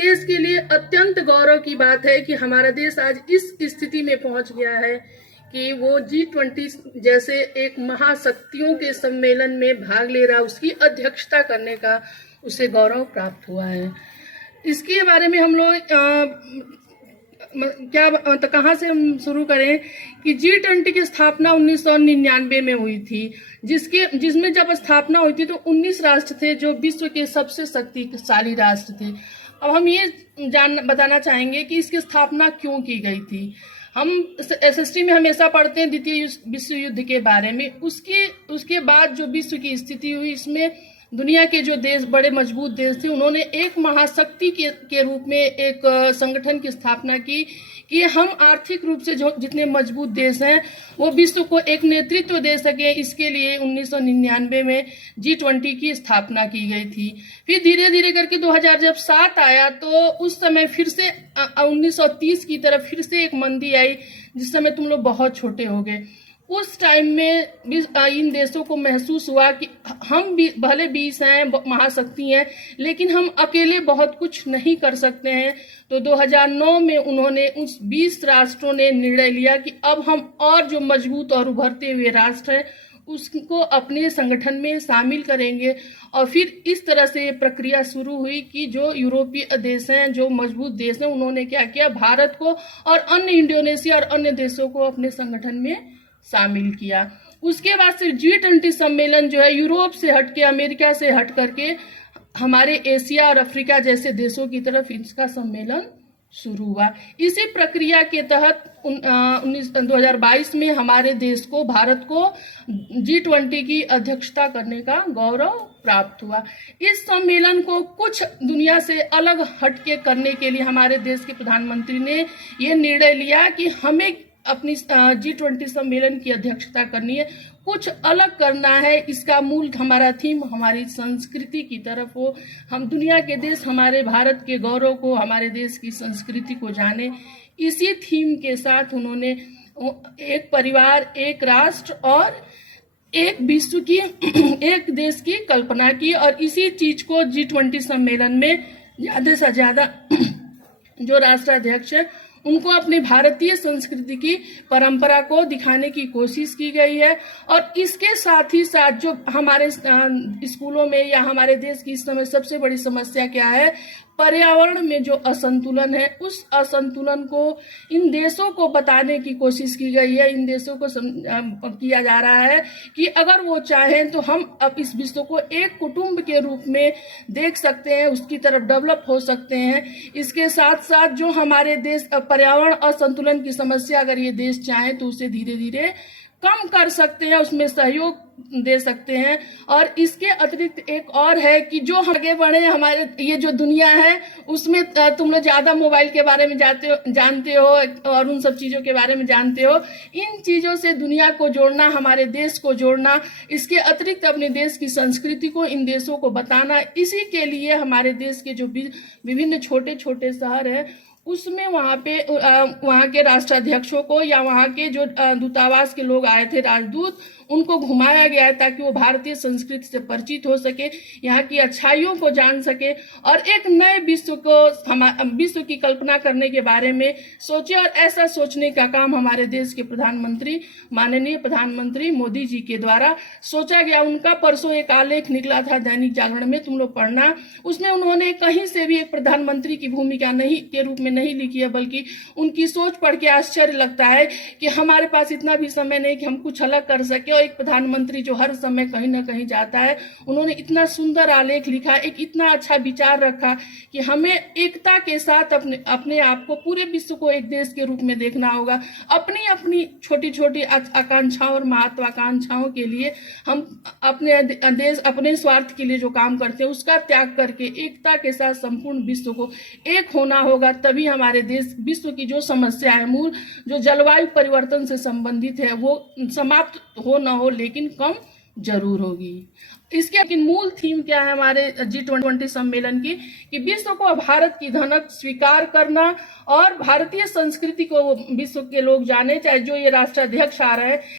देश के लिए अत्यंत गौरव की बात है कि हमारा देश आज इस स्थिति में पहुंच गया है कि वो G20 जैसे एक महाशक्तियों के सम्मेलन में भाग ले रहा, उसकी अध्यक्षता करने का उसे गौरव प्राप्त हुआ है। इसके बारे में हम लोग तो कहाँ से हम शुरू करें कि G20 की स्थापना 1999 में हुई थी, जिसमें जब स्थापना हुई थी तो 19 राष्ट्र थे जो विश्व के सबसे शक्तिशाली राष्ट्र थे। अब हम ये बताना चाहेंगे कि इसकी स्थापना क्यों की गई थी। हम एसएसटी में हमेशा पढ़ते हैं द्वितीय विश्व युद्ध के बारे में। उसके बाद जो विश्व की स्थिति हुई, इसमें दुनिया के जो देश बड़े मजबूत देश थे, उन्होंने एक महाशक्ति के रूप में एक संगठन की स्थापना की कि हम आर्थिक रूप से जो जितने मजबूत देश हैं वो विश्व को एक नेतृत्व दे सके। इसके लिए 1999 में G20 की स्थापना की गई थी। फिर धीरे धीरे करके 2007 आया तो उस समय फिर से 1930 की तरफ फिर से एक मंदी आई, जिस समय तुम लोग बहुत छोटे हो गए। उस टाइम में इन देशों को महसूस हुआ कि हम भी भले 20 हैं, महाशक्ति हैं, लेकिन हम अकेले बहुत कुछ नहीं कर सकते हैं। तो 2009 में उन्होंने उस 20 राष्ट्रों ने निर्णय लिया कि अब हम और जो मजबूत और उभरते हुए राष्ट्र हैं उसको अपने संगठन में शामिल करेंगे। और फिर इस तरह से ये प्रक्रिया शुरू हुई कि जो यूरोपीय देश हैं, जो मजबूत देश हैं, उन्होंने क्या किया, भारत को और अन्य इंडोनेशिया और अन्य देशों को अपने संगठन में शामिल किया। उसके बाद से G20 सम्मेलन जो है यूरोप से हटके, अमेरिका से हट करके हमारे एशिया और अफ्रीका जैसे देशों की तरफ इसका सम्मेलन शुरू हुआ। इसी प्रक्रिया के तहत 2022 में हमारे देश को, भारत को G20 की अध्यक्षता करने का गौरव प्राप्त हुआ। इस सम्मेलन को कुछ दुनिया से अलग हटके करने के लिए हमारे देश के प्रधानमंत्री ने ये निर्णय लिया कि हमें अपनी G20 सम्मेलन की अध्यक्षता करनी है, कुछ अलग करना है। इसका मूल हमारा थीम हमारी संस्कृति की तरफ हो, हम दुनिया के देश हमारे भारत के गौरव को, हमारे देश की संस्कृति को जाने। इसी थीम के साथ उन्होंने एक परिवार, एक राष्ट्र और एक विश्व की एक देश की कल्पना की। और इसी चीज को G20 सम्मेलन में ज्यादा से ज्यादा जो राष्ट्राध्यक्ष है उनको अपनी भारतीय संस्कृति की परंपरा को दिखाने की कोशिश की गई है। और इसके साथ ही साथ जो हमारे स्कूलों में या हमारे देश की इस समय सबसे बड़ी समस्या क्या है, पर्यावरण में जो असंतुलन है, उस असंतुलन को इन देशों को बताने की कोशिश की गई है। इन देशों को किया जा रहा है कि अगर वो चाहें तो हम अब इस विश्व को एक कुटुंब के रूप में देख सकते हैं, उसकी तरफ डेवलप हो सकते हैं। इसके साथ साथ जो हमारे देश पर्यावरण असंतुलन की समस्या, अगर ये देश चाहें तो उसे धीरे धीरे कम कर सकते हैं, उसमें सहयोग दे सकते हैं। और इसके अतिरिक्त एक और है कि जो आगे बढ़े, हमारे ये जो दुनिया है उसमें तुम लोग ज्यादा मोबाइल के बारे में जानते हो और उन सब चीजों के बारे में जानते हो। इन चीजों से दुनिया को जोड़ना, हमारे देश को जोड़ना, इसके अतिरिक्त अपने देश की संस्कृति को इन देशों को बताना, इसी के लिए हमारे देश के जो विभिन्न छोटे छोटे शहर है उसमें वहाँ के राष्ट्राध्यक्षों को या वहाँ के जो दूतावास के लोग आए थे, राजदूत, उनको घुमाया गया है ताकि वो भारतीय संस्कृति से परिचित हो सके, यहाँ की अच्छाइयों को जान सके और एक नए विश्व की कल्पना करने के बारे में सोचे। और ऐसा सोचने का काम हमारे देश के प्रधानमंत्री, माननीय प्रधानमंत्री मोदी जी के द्वारा सोचा गया। उनका परसों एक आलेख निकला था दैनिक जागरण में, तुम लोग पढ़ना। उसमें उन्होंने कहीं से भी एक प्रधानमंत्री की भूमिका के रूप में नहीं लिखी है, बल्कि उनकी सोच पढ़ के आश्चर्य लगता है कि हमारे पास इतना भी समय नहीं कि हम कुछ अलग कर सके। एक प्रधानमंत्री जो हर समय कहीं ना कहीं जाता है, उन्होंने इतना सुंदर आलेख लिखा, एक इतना अच्छा विचार रखा कि हमें एकता के साथ अपने आप को, पूरे विश्व को एक देश के रूप में देखना होगा। अपनी अपनी छोटी छोटी आकांक्षाओं और महत्वाकांक्षाओं के लिए हम अपने देश, अपने स्वार्थ के लिए जो काम करते हैं उसका त्याग करके एकता के साथ संपूर्ण विश्व को एक होना होगा। तभी हमारे देश, विश्व की जो समस्या है, मूल जो जलवायु परिवर्तन से संबंधित है, वो समाप्त हो न हो लेकिन कम जरूर होगी। इसके लेकिन मूल थीम क्या है हमारे G20 सम्मेलन की, कि विश्व को भारत की धनक स्वीकार करना और भारतीय संस्कृति को विश्व के लोग जाने, चाहे जो ये राष्ट्राध्यक्ष आ रहे हैं।